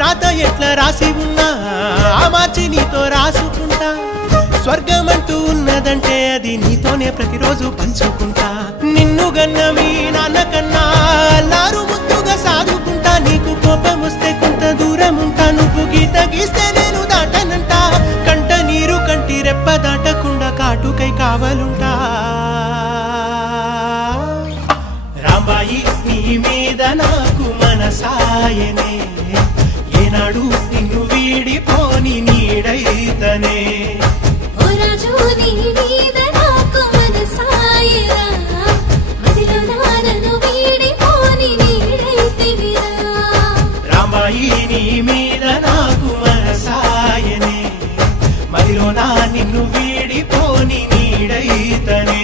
రాత ఎట్లా రాసి ఉన్నా మార్చి నీతో రాసుకుంటా స్వర్గమంటూ ఉన్నదంటే అది నీతోనే ప్రతిరోజు పంచుకుంటా నిన్ను గన్న మీ నాన్నకన్నా అల్లారు ముద్దుగా సాదుకుంటా నీకు కోపం వస్తే కొంత దూరం ఉంటా నువ్వు గీత గీస్తే నేను దాటనంట కంట నీరు కంటి రెప్ప దాటకుండా కాటుకై కావలుంటా రాంబాయి నీ మీద నాకు మనసాయనే ఏనాడు నిన్ను వీడిపోని నీడైతనే రాంబాయి నీ మీద నాకు మనసాయనే మదిలో నా నిన్ను వీడిపోని నీడైతనే